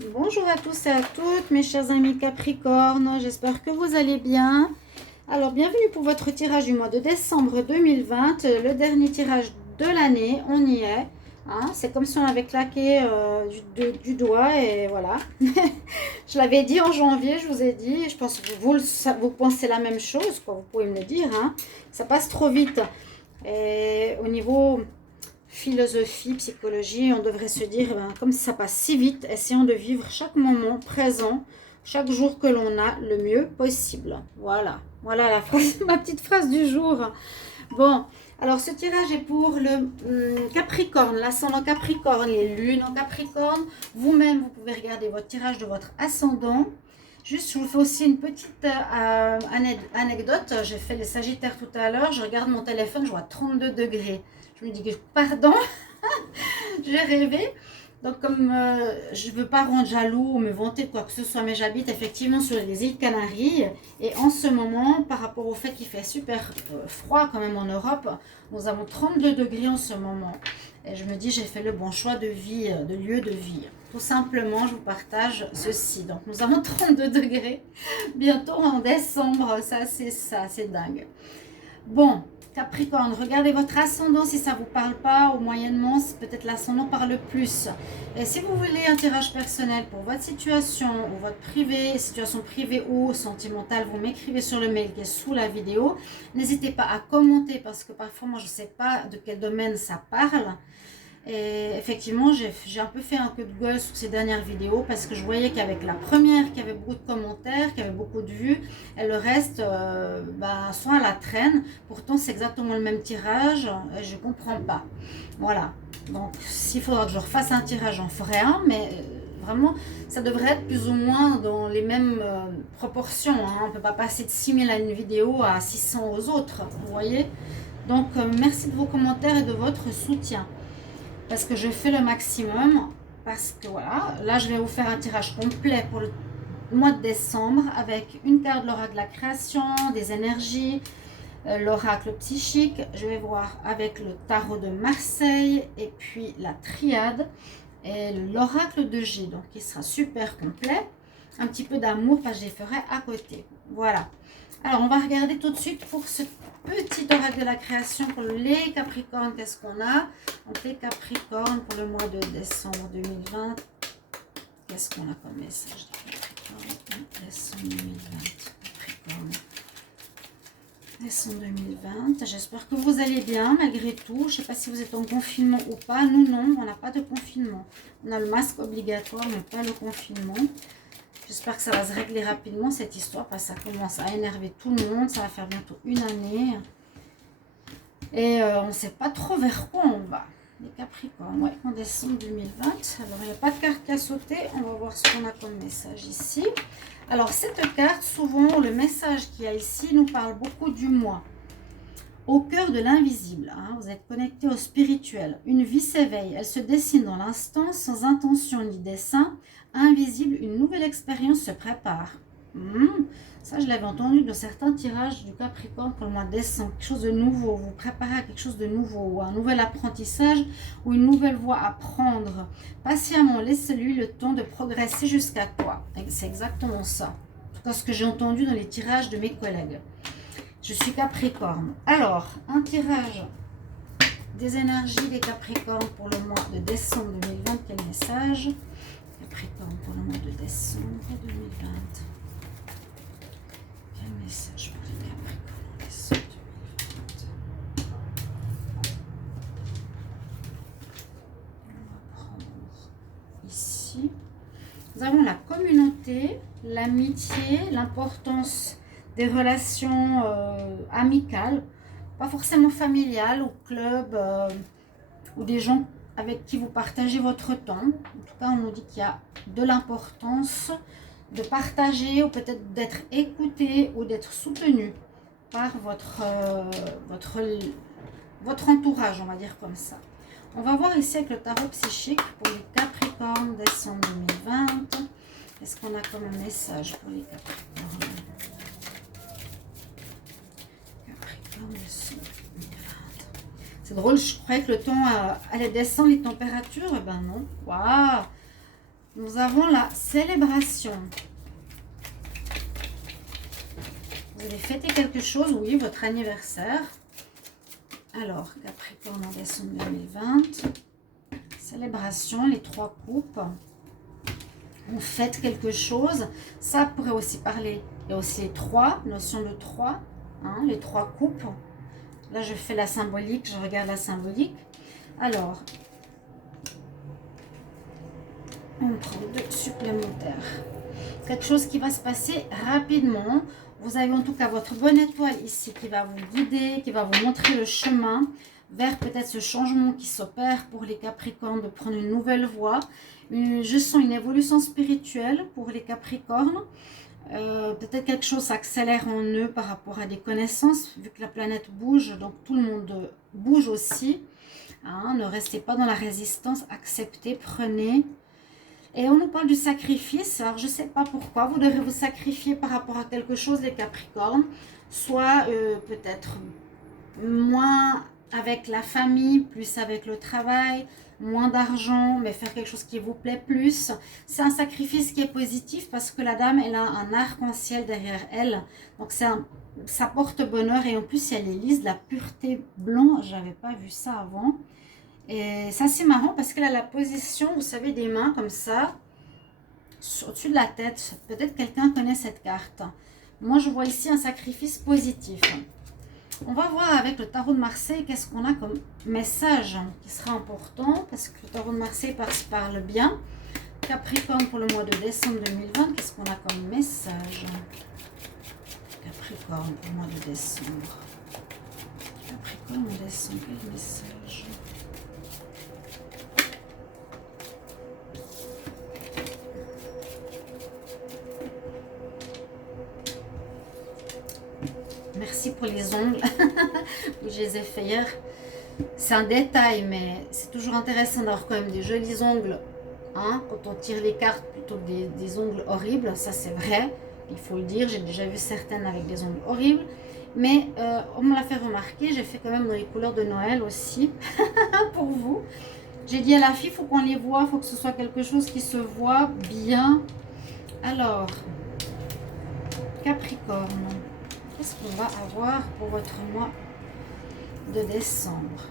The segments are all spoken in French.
Bonjour à tous et à toutes, mes chers amis Capricorne, j'espère que vous allez bien. Alors, bienvenue pour votre tirage du mois de décembre 2020, le dernier tirage de l'année, on y est. Hein, c'est comme si on avait claqué du doigt et voilà. Je l'avais dit en janvier, je vous ai dit, je pense que vous pensez la même chose, quoi, vous pouvez me le dire. Hein, ça passe trop vite. Et au niveau philosophie, psychologie, on devrait se dire, ben, comme ça passe si vite, essayons de vivre chaque moment présent, chaque jour que l'on a le mieux possible. Voilà, voilà la phrase, ma petite phrase du jour. Bon, alors ce tirage est pour le Capricorne, l'ascendant Capricorne, les lunes en Capricorne. Vous-même, vous pouvez regarder votre tirage de votre ascendant. Juste, je vous fais aussi une petite anecdote. J'ai fait les Sagittaires tout à l'heure. Je regarde mon téléphone, je vois 32 degrés. Je me dis que, pardon, j'ai rêvé. Donc, comme je ne veux pas rendre jaloux ou me vanter de quoi que ce soit, mais j'habite effectivement sur les îles Canaries. Et en ce moment, par rapport au fait qu'il fait super froid quand même en Europe, nous avons 32 degrés en ce moment. Et je me dis, j'ai fait le bon choix de vie, de lieu de vie. Tout simplement, je vous partage ceci. Donc, nous avons 32 degrés bientôt en décembre. Ça, c'est dingue. Bon, Capricorne, regardez votre ascendant si ça ne vous parle pas, ou moyennement, peut-être l'ascendant parle plus. Et si vous voulez un tirage personnel pour votre situation, ou votre privé, situation privée ou sentimentale, vous m'écrivez sur le mail qui est sous la vidéo. N'hésitez pas à commenter parce que parfois, moi, je ne sais pas de quel domaine ça parle. Et effectivement, j'ai un peu fait un coup de gueule sur ces dernières vidéos parce que je voyais qu'avec la première, qu'il y avait beaucoup de commentaires, qu'il y avait beaucoup de vues, et le reste, soit à la traîne. Pourtant, c'est exactement le même tirage, et je ne comprends pas. Voilà. Donc, s'il faudra que je refasse un tirage, j'en ferai un, mais vraiment, ça devrait être plus ou moins dans les mêmes proportions. Hein. On ne peut pas passer de 6000 à une vidéo à 600 aux autres, vous voyez. Donc, merci de vos commentaires et de votre soutien. Parce que je fais le maximum, parce que voilà, là je vais vous faire un tirage complet pour le mois de décembre avec une carte de l'oracle de la création, des énergies, l'oracle psychique, je vais voir avec le tarot de Marseille et puis la triade et l'oracle de G, donc il sera super complet, un petit peu d'amour parce que je les ferai à côté, voilà. Alors, on va regarder tout de suite pour ce petit oracle de la création pour les Capricornes. Qu'est-ce qu'on a? Donc, les Capricornes pour le mois de décembre 2020. Qu'est-ce qu'on a comme message de Capricorne? Décembre 2020. Capricorne. Décembre 2020. J'espère que vous allez bien malgré tout. Je ne sais pas si vous êtes en confinement ou pas. Nous, non, on n'a pas de confinement. On a le masque obligatoire, mais pas le confinement. J'espère que ça va se régler rapidement cette histoire parce que ça commence à énerver tout le monde. Ça va faire bientôt une année. Et on ne sait pas trop vers quoi on va. Les Capricornes, ouais, en décembre 2020. Alors, il n'y a pas de carte à sauter. On va voir ce qu'on a comme message ici. Alors, cette carte, souvent, le message qu'il y a ici nous parle beaucoup du moi. Au cœur de l'invisible, hein, vous êtes connecté au spirituel. Une vie s'éveille, elle se dessine dans l'instant, sans intention ni dessein. Invisible, une nouvelle expérience se prépare. Ça, je l'avais entendu dans certains tirages du Capricorne pour le mois de décembre. Quelque chose de nouveau, vous préparez à quelque chose de nouveau, ou un nouvel apprentissage, ou une nouvelle voie à prendre. Patiemment, laissez-lui le temps de progresser jusqu'à toi. C'est exactement ça. En tout cas, ce que j'ai entendu dans les tirages de mes collègues. Je suis Capricorne. Alors, un tirage des énergies des Capricornes pour le mois de décembre 2020. Quel message? Capricorne pour le mois de décembre 2020. Quel message pour les Capricornes en décembre 2020? On va prendre ici. Nous avons la communauté, l'amitié, l'importance des relations amicales, pas forcément familiales, au club, ou des gens avec qui vous partagez votre temps. En tout cas, on nous dit qu'il y a de l'importance de partager, ou peut-être d'être écouté, ou d'être soutenu par votre entourage, on va dire comme ça. On va voir ici avec le tarot psychique pour les Capricornes, décembre 2020. Qu'est-ce qu'on a comme message pour les Capricornes? C'est drôle, je croyais que le temps allait descendre, les températures. Eh ben non. Waouh! Nous nous avons la célébration. Vous allez fêter quelque chose, oui, votre anniversaire. Alors, Capricorne en décembre 2020. Célébration, les 3 coupes. On fête quelque chose. Ça pourrait aussi parler. Il y a aussi les 3, notion de 3. Hein, les 3 coupes. Là, je fais la symbolique, je regarde la symbolique. Alors, on prend 2 supplémentaires. Quelque chose qui va se passer rapidement. Vous avez en tout cas votre bonne étoile ici qui va vous guider, qui va vous montrer le chemin vers peut-être ce changement qui s'opère pour les Capricornes, de prendre une nouvelle voie. Je sens une évolution spirituelle pour les Capricornes. Peut-être quelque chose s'accélère en eux par rapport à des connaissances, vu que la planète bouge, donc tout le monde bouge aussi. Hein, ne restez pas dans la résistance, acceptez, prenez. Et on nous parle du sacrifice. Alors, je ne sais pas pourquoi. Vous devrez vous sacrifier par rapport à quelque chose, les Capricornes. Soit peut-être moins avec la famille, plus avec le travail, moins d'argent, mais faire quelque chose qui vous plaît plus. C'est un sacrifice qui est positif parce que la dame, elle a un arc-en-ciel derrière elle. Donc, ça porte bonheur. Et en plus, il y a les lys, de la pureté blanc. Je n'avais pas vu ça avant. Et ça, c'est marrant parce qu'elle a la position, vous savez, des mains comme ça, au-dessus de la tête. Peut-être quelqu'un connaît cette carte. Moi, je vois ici un sacrifice positif. On va voir avec le tarot de Marseille qu'est-ce qu'on a comme message qui sera important. Parce que le tarot de Marseille parle bien. Capricorne pour le mois de décembre 2020, qu'est-ce qu'on a comme message? Capricorne pour le mois de décembre. Capricorne en décembre, quel message? Merci pour les ongles. Je les ai fait hier. C'est un détail, mais c'est toujours intéressant d'avoir quand même des jolis ongles. Hein, quand on tire les cartes plutôt que des ongles horribles. Ça, c'est vrai. Il faut le dire. J'ai déjà vu certaines avec des ongles horribles. Mais on me l'a fait remarquer. J'ai fait quand même dans les couleurs de Noël aussi. Pour vous. J'ai dit à la fille, il faut qu'on les voit. Il faut que ce soit quelque chose qui se voit bien. Alors, Capricorne. Qu'est-ce qu'on va avoir pour votre mois de décembre?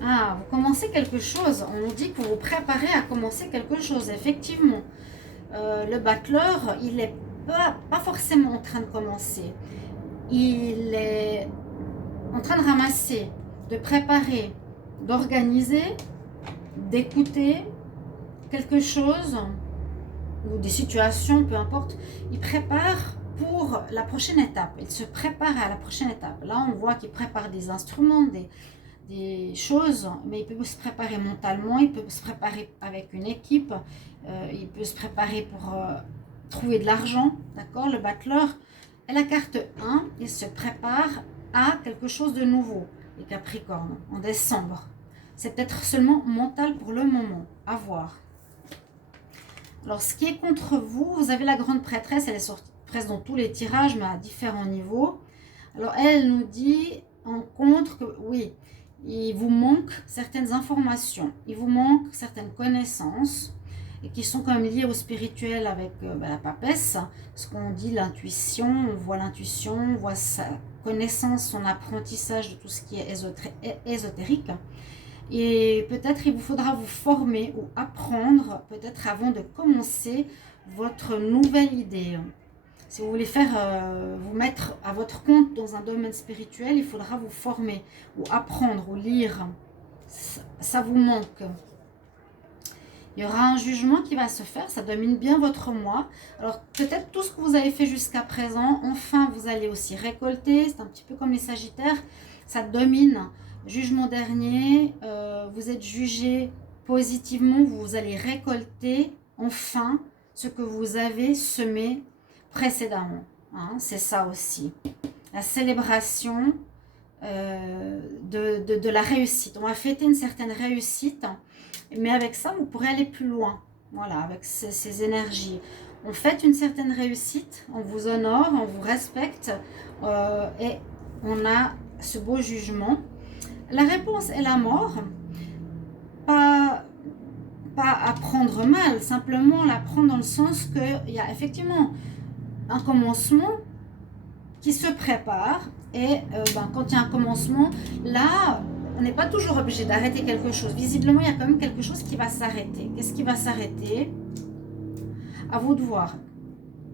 Ah, vous commencez quelque chose. On nous dit que vous vous préparez à commencer quelque chose, effectivement. Le battleur, il n'est pas forcément en train de commencer. Il est en train de ramasser, de préparer, d'organiser, d'écouter quelque chose ou des situations, peu importe. Il prépare pour la prochaine étape. Il se prépare à la prochaine étape. Là, on voit qu'il prépare des instruments, des choses, mais il peut se préparer mentalement, il peut se préparer avec une équipe, il peut se préparer pour trouver de l'argent, d'accord? Le battleur et la carte 1, il se prépare à quelque chose de nouveau, les Capricornes, en décembre. C'est peut-être seulement mental pour le moment, à voir. Alors, ce qui est contre vous, vous avez la grande prêtresse, elle est sortie presque dans tous les tirages, mais à différents niveaux. Alors, elle nous dit en contre que, oui, il vous manque certaines informations, il vous manque certaines connaissances, et qui sont quand même liées au spirituel avec la papesse, ce qu'on dit l'intuition, on voit l'intuition, on voit sa connaissance, son apprentissage de tout ce qui est ésotérique. Et peut-être il vous faudra vous former ou apprendre, peut-être avant de commencer votre nouvelle idée. Si vous voulez vous mettre à votre compte dans un domaine spirituel, il faudra vous former ou apprendre ou lire. Ça vous manque. Il y aura un jugement qui va se faire, ça domine bien votre mois. Alors peut-être tout ce que vous avez fait jusqu'à présent, enfin vous allez aussi récolter. C'est un petit peu comme les Sagittaires, ça domine. Jugement dernier, vous êtes jugé positivement, vous allez récolter enfin ce que vous avez semé précédemment. Hein, c'est ça aussi. La célébration de la réussite. On va fêter une certaine réussite, mais avec ça, vous pourrez aller plus loin. Voilà, avec ces énergies. On fête une certaine réussite, on vous honore, on vous respecte et on a ce beau jugement. La réponse est la mort. Pas pas à prendre mal, simplement la prendre dans le sens qu'il y a effectivement un commencement qui se prépare. Et quand il y a un commencement, là, on n'est pas toujours obligé d'arrêter quelque chose. Visiblement, il y a quand même quelque chose qui va s'arrêter. Qu'est-ce qui va s'arrêter? À vous de voir.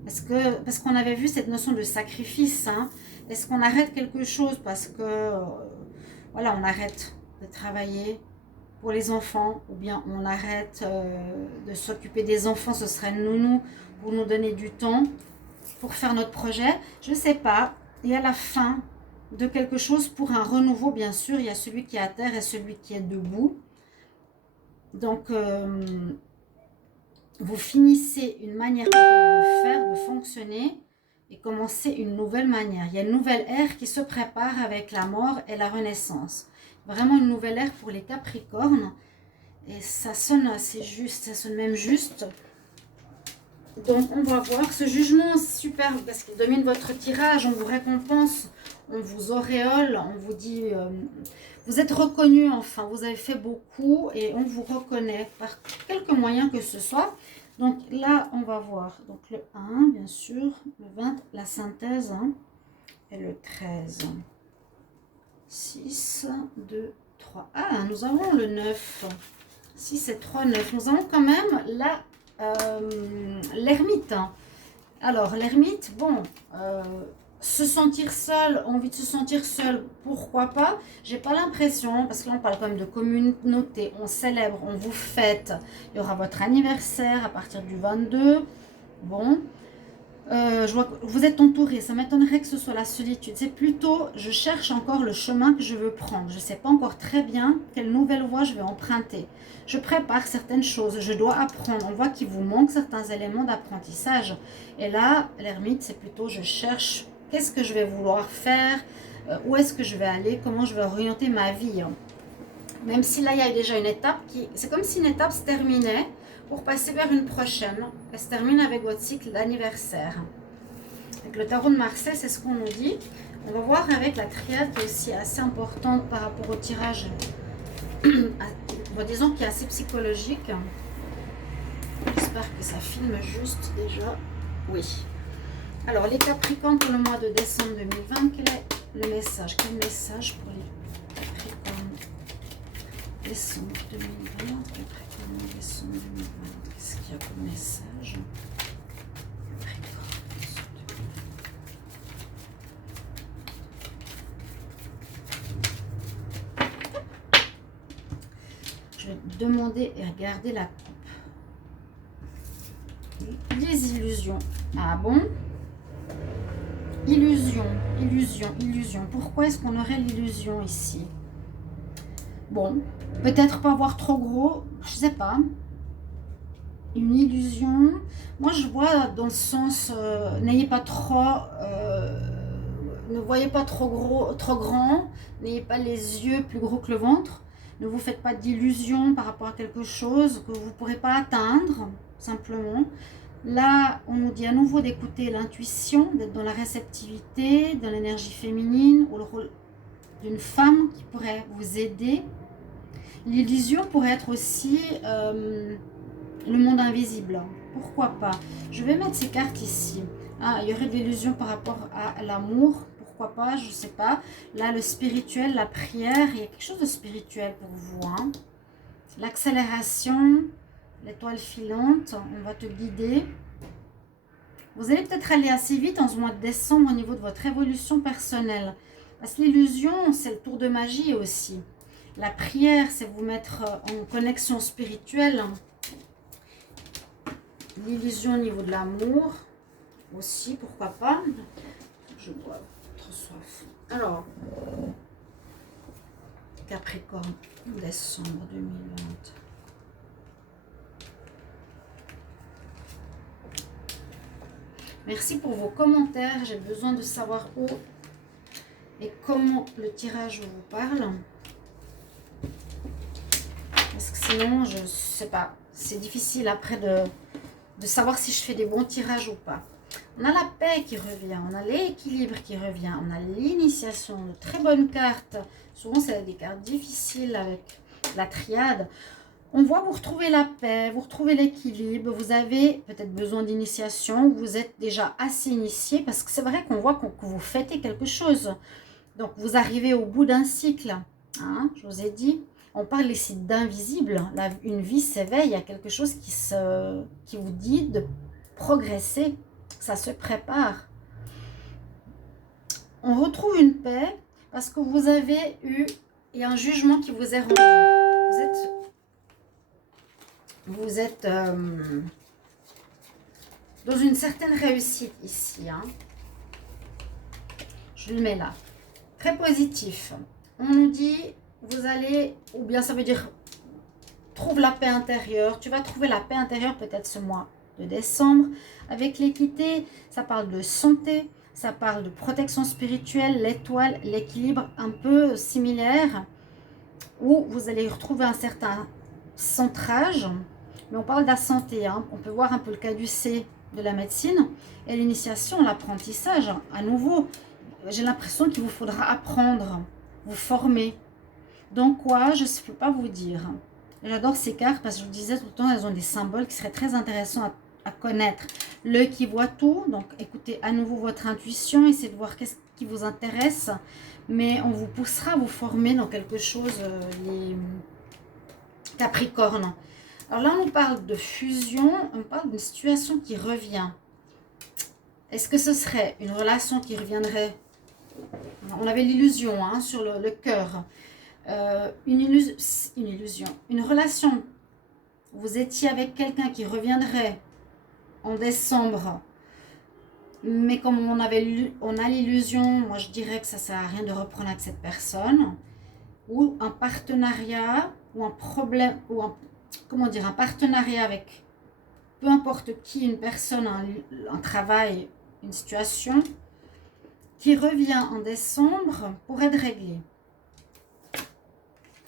Parce qu'on avait vu cette notion de sacrifice. Hein. Est-ce qu'on arrête quelque chose parce que, voilà, on arrête de travailler pour les enfants, ou bien on arrête de s'occuper des enfants, ce serait nounou, pour nous donner du temps, pour faire notre projet. Je ne sais pas. Il y a la fin de quelque chose pour un renouveau, bien sûr. Il y a celui qui est à terre et celui qui est debout. Donc, vous finissez une manière de faire, de fonctionner, et commencez une nouvelle manière. Il y a une nouvelle ère qui se prépare avec la mort et la renaissance. Vraiment une nouvelle ère pour les Capricornes. Et ça sonne assez juste, ça sonne même juste. Donc on va voir ce jugement super parce qu'il domine votre tirage, on vous récompense, on vous auréole, on vous dit vous êtes reconnu, enfin vous avez fait beaucoup et on vous reconnaît par quelque moyen que ce soit. Donc là on va voir donc le 1 bien sûr, le 20, la synthèse hein, et le 13. 6, 2, 3. Ah, nous avons le 9. 6 et 3, 9. Nous avons quand même l'ermite. Alors, l'ermite, bon, se sentir seul, envie de se sentir seul, pourquoi pas? J'ai pas l'impression, parce que là on parle quand même de communauté, on célèbre, on vous fête. Il y aura votre anniversaire à partir du 22. Bon. Je vois que vous êtes entouré, ça m'étonnerait que ce soit la solitude. C'est plutôt, je cherche encore le chemin que je veux prendre. Je ne sais pas encore très bien quelle nouvelle voie je vais emprunter. Je prépare certaines choses, je dois apprendre. On voit qu'il vous manque certains éléments d'apprentissage. Et là, l'ermite, c'est plutôt, je cherche qu'est-ce que je vais vouloir faire, où est-ce que je vais aller, comment je vais orienter ma vie. Même si là, il y a déjà une étape qui... C'est comme si une étape se terminait pour passer vers une prochaine. Elle se termine avec votre cycle d'anniversaire. Avec le tarot de Marseille, c'est ce qu'on nous dit. On va voir avec la triade qui est aussi assez importante par rapport au tirage, disons qui est assez psychologique. J'espère que ça filme juste déjà. Oui. Alors, les Capricornes pour le mois de décembre 2020, quel est le message? Quel message pour les Capricornes décembre 2020, Capricorne décembre 2020, qu'est-ce qu'il y a comme message? Je vais demander et regarder la coupe. Les illusions. Ah bon? Illusion, illusion, illusion. Pourquoi est-ce qu'on aurait l'illusion ici? Bon, peut-être pas voir trop gros, je sais pas. Une illusion. Moi, je vois dans le sens, n'ayez pas trop, ne voyez pas trop gros, trop grand, n'ayez pas les yeux plus gros que le ventre. Ne vous faites pas d'illusions par rapport à quelque chose que vous ne pourrez pas atteindre, simplement. Là, on nous dit à nouveau d'écouter l'intuition, d'être dans la réceptivité, dans l'énergie féminine, ou le rôle d'une femme qui pourrait vous aider. L'illusion pourrait être aussi le monde invisible. Pourquoi pas? Je vais mettre ces cartes ici. Ah, il y aurait de l'illusion par rapport à l'amour. Pourquoi pas? Je ne sais pas. Là, le spirituel, la prière, il y a quelque chose de spirituel pour vous. Hein. L'accélération, l'étoile filante, on va te guider. Vous allez peut-être aller assez vite en ce mois de décembre au niveau de votre évolution personnelle. Parce que l'illusion, c'est le tour de magie aussi. La prière, c'est vous mettre en connexion spirituelle. L'illusion au niveau de l'amour aussi, pourquoi pas. Je bois trop soif. Alors, Capricorne, décembre 2020. Merci pour vos commentaires. J'ai besoin de savoir où et comment le tirage vous parle. Parce que sinon, je ne sais pas. C'est difficile après de savoir si je fais des bons tirages ou pas. On a la paix qui revient, on a l'équilibre qui revient, on a l'initiation, de très bonnes cartes. Souvent, c'est des cartes difficiles avec la triade. On voit vous retrouvez la paix, vous retrouvez l'équilibre, vous avez peut-être besoin d'initiation, vous êtes déjà assez initié parce que c'est vrai qu'on voit que vous fêtez quelque chose. Donc vous arrivez au bout d'un cycle, hein, je vous ai dit. On parle ici d'invisible, une vie s'éveille, il y a quelque chose qui vous dit de progresser, ça se prépare. On retrouve une paix parce que vous avez eu un jugement qui vous est rendu. Vous êtes dans une certaine réussite ici. Hein. Je le mets là. Très positif. On nous dit, vous allez, ou bien ça veut dire, trouve la paix intérieure. Tu vas trouver la paix intérieure peut-être ce mois de décembre. Avec l'équité, ça parle de santé, ça parle de protection spirituelle, l'étoile, l'équilibre un peu similaire, où vous allez retrouver un certain centrage. Mais on parle de la santé, hein. On peut voir un peu le caducée de la médecine et l'initiation, l'apprentissage. À nouveau, j'ai l'impression qu'il vous faudra apprendre, vous former. Donc quoi, je ne peux pas vous dire. J'adore ces cartes parce que je vous disais tout le temps, elles ont des symboles qui seraient très intéressants à connaître. L'œil qui voit tout, donc écoutez à nouveau votre intuition, essayez de voir qu'est-ce qui vous intéresse. Mais on vous poussera à vous former dans quelque chose, les Capricornes. Alors là, on parle de fusion, on parle d'une situation qui revient. Est-ce que ce serait une relation qui reviendrait? On avait l'illusion hein, sur le cœur. Une illusion. Une relation. Vous étiez avec quelqu'un qui reviendrait en décembre. Mais comme on a l'illusion, moi je dirais que ça ne sert à rien de reprendre avec cette personne. Ou un partenariat, ou un problème, ou un partenariat avec peu importe qui, une personne, un travail, une situation, qui revient en décembre pour être réglé.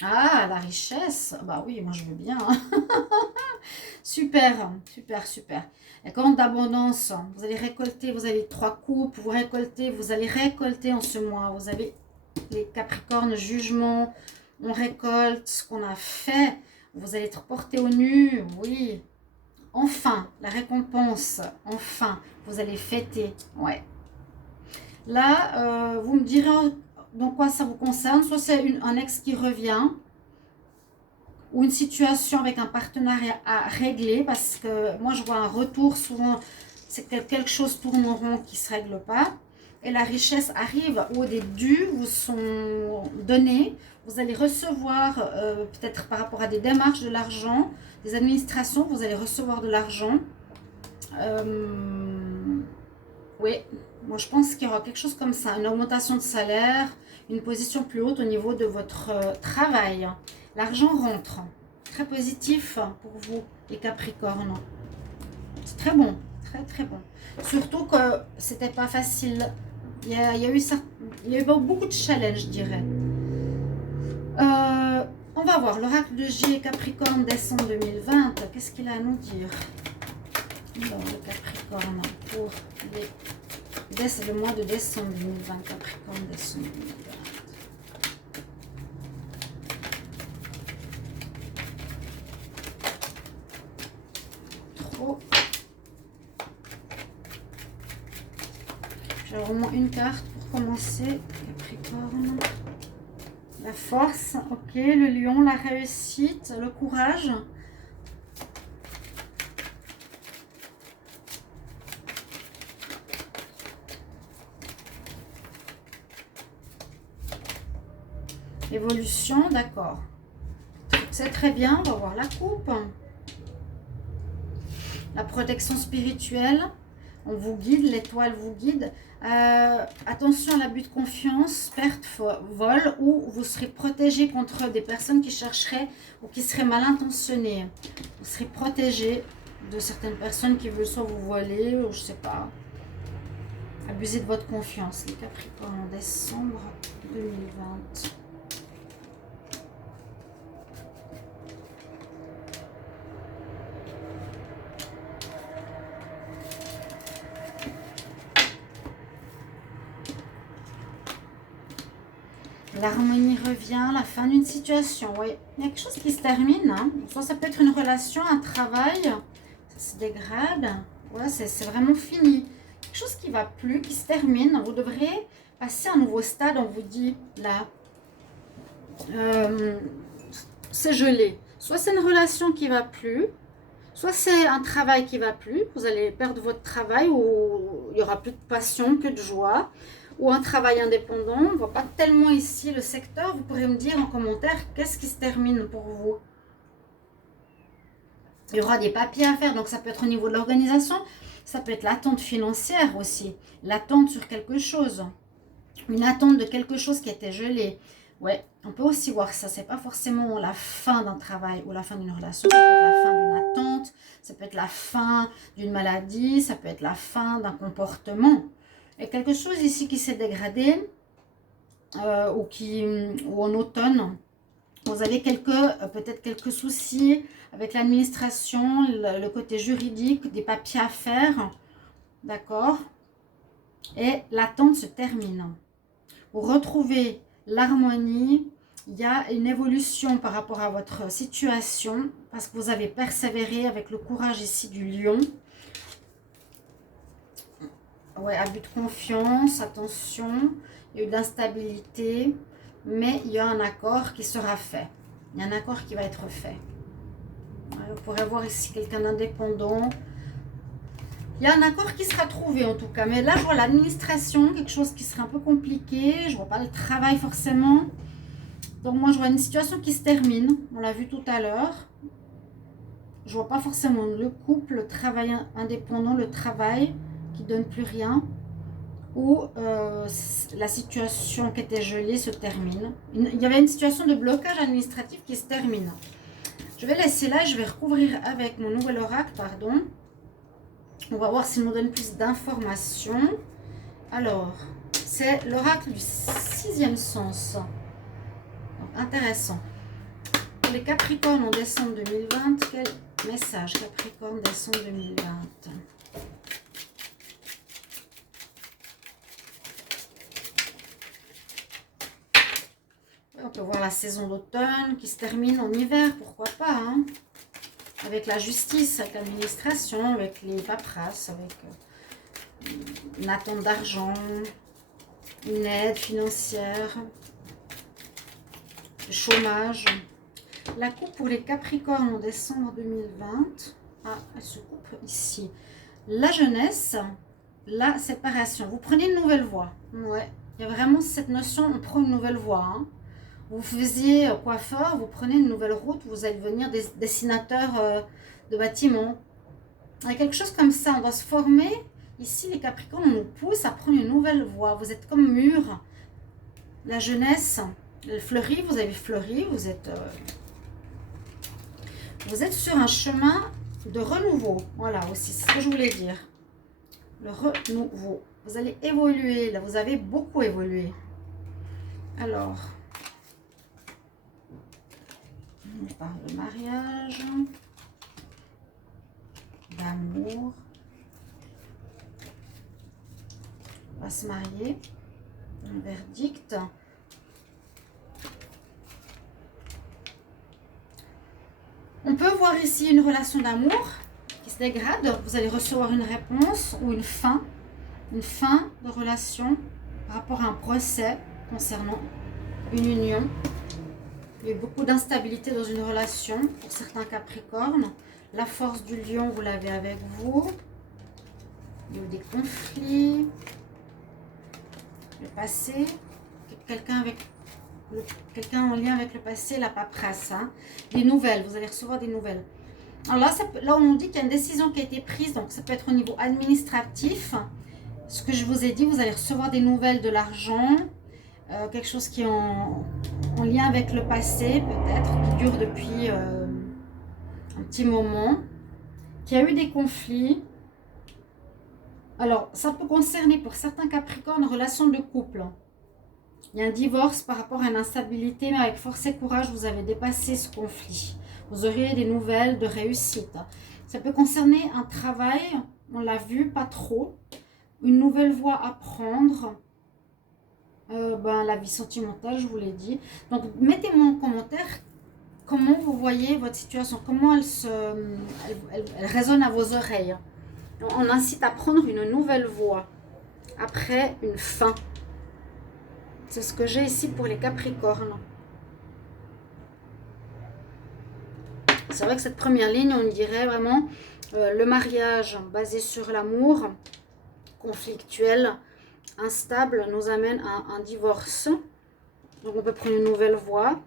Ah, la richesse. Bah oui, moi je veux bien. Super, super, super. La grande abondance. Vous allez récolter, vous avez 3 coupes, vous allez récolter en ce mois. Vous avez les Capricornes, jugement. On récolte ce qu'on a fait. Vous allez être porté au nu. Oui. Enfin, la récompense. Enfin, vous allez fêter. Ouais. Là, vous me direz dans quoi ça vous concerne. Soit c'est un ex qui revient ou une situation avec un partenariat à régler parce que moi je vois un retour, souvent c'est quelque chose tourne en rond qui ne se règle pas et la richesse arrive où des dus vous sont donnés, vous allez recevoir peut-être par rapport à des démarches de l'argent, des administrations, vous allez recevoir de l'argent. Oui, moi je pense qu'il y aura quelque chose comme ça, une augmentation de salaire, une position plus haute au niveau de votre travail. L'argent rentre. Très positif pour vous, les Capricornes. C'est très bon, très très bon. Surtout que c'était pas facile. Il y a eu beaucoup de challenges, je dirais. On va voir l'oracle de J Capricorne décembre 2020. Qu'est-ce qu'il a à nous dire? Alors, le Capricorne pour le mois de décembre 2020. Capricorne décembre 2020. J'ai au moins une carte pour commencer. Capricorne. La force, ok. Le lion, la réussite, le courage. Évolution, d'accord. C'est très bien, on va voir la coupe. La protection spirituelle, on vous guide, l'étoile vous guide. Attention à l'abus de confiance, perte, vol, ou vous serez protégé contre des personnes qui chercheraient ou qui seraient mal intentionnées. Vous serez protégé de certaines personnes qui veulent soit vous voler, ou je sais pas. Abuser de votre confiance. Les Capricornes en décembre 2020. l'harmonie revient, la fin d'une situation. Oui, il y a quelque chose qui se termine. Hein. Soit ça peut être une relation, un travail, ça se dégrade. Ouais, c'est vraiment fini. Quelque chose qui ne va plus, qui se termine. Vous devrez passer à un nouveau stade. On vous dit là, c'est gelé. Soit c'est une relation qui ne va plus, soit c'est un travail qui ne va plus. Vous allez perdre votre travail ou il n'y aura plus de passion, plus de joie. Ou un travail indépendant. On ne voit pas tellement ici le secteur. Vous pourrez me dire en commentaire qu'est-ce qui se termine pour vous. Il y aura des papiers à faire, donc ça peut être au niveau de l'organisation. Ça peut être l'attente financière aussi. L'attente sur quelque chose. Une attente de quelque chose qui était gelé. Ouais, on peut aussi voir ça. C'est pas forcément la fin d'un travail ou la fin d'une relation. Ça peut être la fin d'une attente. Ça peut être la fin d'une maladie. Ça peut être la fin d'un comportement. Et quelque chose ici qui s'est dégradé ou en automne, vous avez peut-être quelques soucis avec l'administration, le côté juridique, des papiers à faire, d'accord? Et l'attente se termine. Vous retrouvez l'harmonie, il y a une évolution par rapport à votre situation parce que vous avez persévéré avec le courage ici du lion. Ouais, abus de confiance, attention, il y a eu de l'instabilité, mais il y a un accord qui sera fait. Il y a un accord qui va être fait. Ouais, vous pourrez voir ici quelqu'un d'indépendant. Il y a un accord qui sera trouvé en tout cas. Mais là, je vois l'administration, quelque chose qui serait un peu compliqué. Je ne vois pas le travail forcément. Donc moi, je vois une situation qui se termine. On l'a vu tout à l'heure. Je ne vois pas forcément le couple, le travail indépendant, le travail qui ne donne plus rien, ou la situation qui était gelée se termine. Il y avait une situation de blocage administratif qui se termine. Je vais laisser là, je vais recouvrir avec mon nouvel oracle, pardon. On va voir s'il nous donne plus d'informations. Alors, c'est l'oracle du 6e sens. Donc, intéressant. Pour les Capricornes en décembre 2020, quel message Capricorne décembre 2020? On peut voir la saison d'automne qui se termine en hiver, pourquoi pas, hein, avec la justice, avec l'administration, avec les paperasses, avec une attente d'argent, une aide financière, le chômage. La coupe pour les Capricornes en décembre 2020. Ah, elle se coupe ici. La jeunesse, la séparation. Vous prenez une nouvelle voie. Ouais, il y a vraiment cette notion, on prend une nouvelle voie, hein. Vous faisiez coiffeur, vous prenez une nouvelle route, vous allez devenir dessinateur de bâtiments. Il y a quelque chose comme ça, on doit se former. Ici, les Capricornes, on nous pousse à prendre une nouvelle voie. Vous êtes comme mûr. La jeunesse, elle fleurit, vous avez fleuri, vous êtes sur un chemin de renouveau. Voilà aussi, c'est ce que je voulais dire. Le renouveau. Vous allez évoluer, là, vous avez beaucoup évolué. Alors... on parle de mariage, d'amour. On va se marier. Un verdict. On peut voir ici une relation d'amour qui se dégrade. Vous allez recevoir une réponse ou une fin de relation par rapport à un procès concernant une union. Il y a eu beaucoup d'instabilité dans une relation pour certains Capricornes. La force du lion, vous l'avez avec vous. Il y a eu des conflits. Le passé. Quelqu'un en lien avec le passé, la paperasse. Hein. Des nouvelles, vous allez recevoir des nouvelles. Alors là, on dit qu'il y a une décision qui a été prise. Donc ça peut être au niveau administratif. Ce que je vous ai dit, vous allez recevoir des nouvelles de l'argent. Quelque chose qui est en lien avec le passé, peut-être, qui dure depuis un petit moment, qui a eu des conflits. Alors, ça peut concerner pour certains Capricornes une relation de couple. Il y a un divorce par rapport à une instabilité, mais avec force et courage, vous avez dépassé ce conflit. Vous aurez des nouvelles de réussite. Ça peut concerner un travail, on l'a vu, pas trop. Une nouvelle voie à prendre. La vie sentimentale, je vous l'ai dit. Donc, mettez-moi en commentaire comment vous voyez votre situation, comment elle résonne à vos oreilles. On incite à prendre une nouvelle voie après une fin. C'est ce que j'ai ici pour les Capricornes. C'est vrai que cette première ligne, on dirait vraiment le mariage basé sur l'amour, conflictuel, instable, nous amène à un divorce. Donc on peut prendre une nouvelle voie,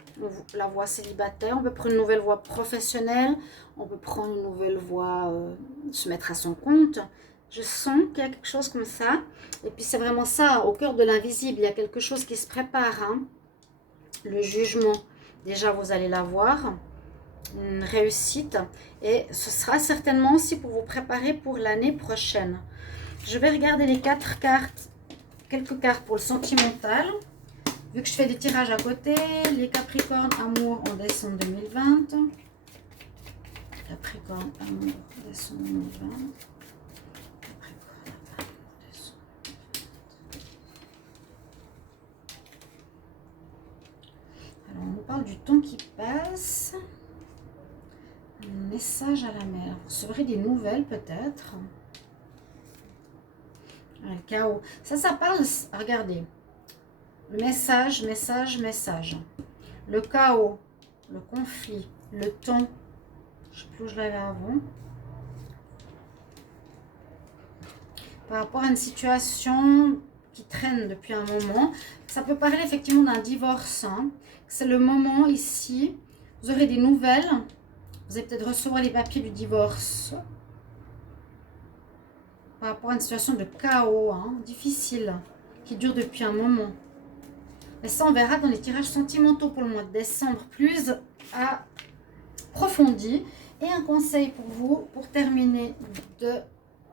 la voie célibataire, on peut prendre une nouvelle voie professionnelle, on peut prendre une nouvelle voie, se mettre à son compte. Je sens qu'il y a quelque chose comme ça. Et puis c'est vraiment ça, au cœur de l'invisible, il y a quelque chose qui se prépare. Hein. Le jugement, déjà vous allez l'avoir. Une réussite. Et ce sera certainement aussi pour vous préparer pour l'année prochaine. Je vais regarder les 4 cartes, quelques cartes pour le sentimental. Vu que je fais des tirages à côté, les Capricornes, amour en décembre 2020. Capricorne, amour, décembre 2020. Alors, on nous parle du temps qui passe. Un message à la mer. Vous recevrez des nouvelles peut-être. Le chaos. Ça parle, regardez. Le message. Le chaos, le conflit, le temps. Je ne sais plus où je l'avais avant. Par rapport à une situation qui traîne depuis un moment. Ça peut parler effectivement d'un divorce. Hein. C'est le moment ici. Vous aurez des nouvelles. Vous allez peut-être recevoir les papiers du divorce. Par rapport à une situation de chaos, hein, difficile, qui dure depuis un moment. Mais ça, on verra dans les tirages sentimentaux pour le mois de décembre, plus approfondi. Et un conseil pour vous, pour terminer, de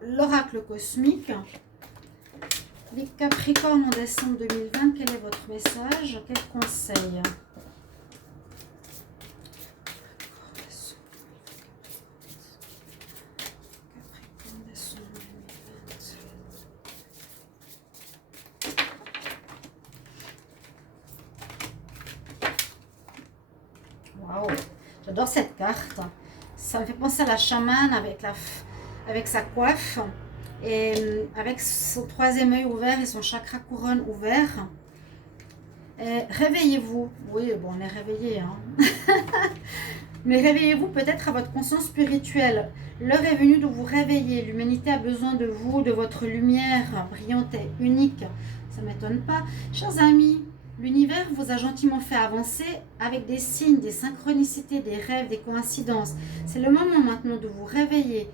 l'oracle cosmique. Les Capricornes en décembre 2020, quel est votre message? Quel conseil? Waouh, j'adore cette carte. Ça me fait penser à la chamane avec sa coiffe et avec son troisième œil ouvert et son chakra couronne ouvert. Réveillez-vous. Oui, bon, on est réveillé, hein. Mais réveillez-vous peut-être à votre conscience spirituelle. L'heure est venue de vous réveiller. L'humanité a besoin de vous, de votre lumière brillante et unique. Ça ne m'étonne pas. Chers amis, l'univers vous a gentiment fait avancer avec des signes, des synchronicités, des rêves, des coïncidences. C'est le moment maintenant de vous réveiller,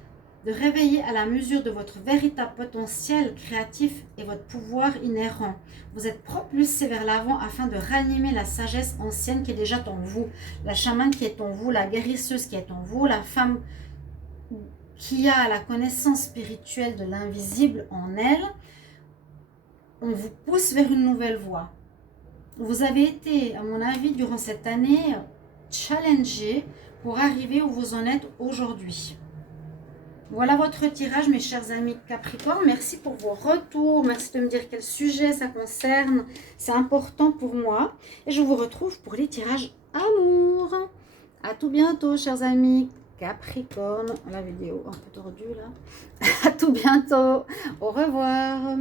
de réveiller à la mesure de votre véritable potentiel créatif et votre pouvoir inhérent. Vous êtes propulsé vers l'avant afin de ranimer la sagesse ancienne qui est déjà en vous, la chamane qui est en vous, la guérisseuse qui est en vous, la femme qui a la connaissance spirituelle de l'invisible en elle. On vous pousse vers une nouvelle voie. Vous avez été, à mon avis, durant cette année, challengé pour arriver où vous en êtes aujourd'hui. Voilà votre tirage, mes chers amis Capricorne. Merci pour vos retours. Merci de me dire quel sujet ça concerne. C'est important pour moi. Et je vous retrouve pour les tirages amour. À tout bientôt, chers amis Capricorne. La vidéo un peu tordue là. À tout bientôt. Au revoir.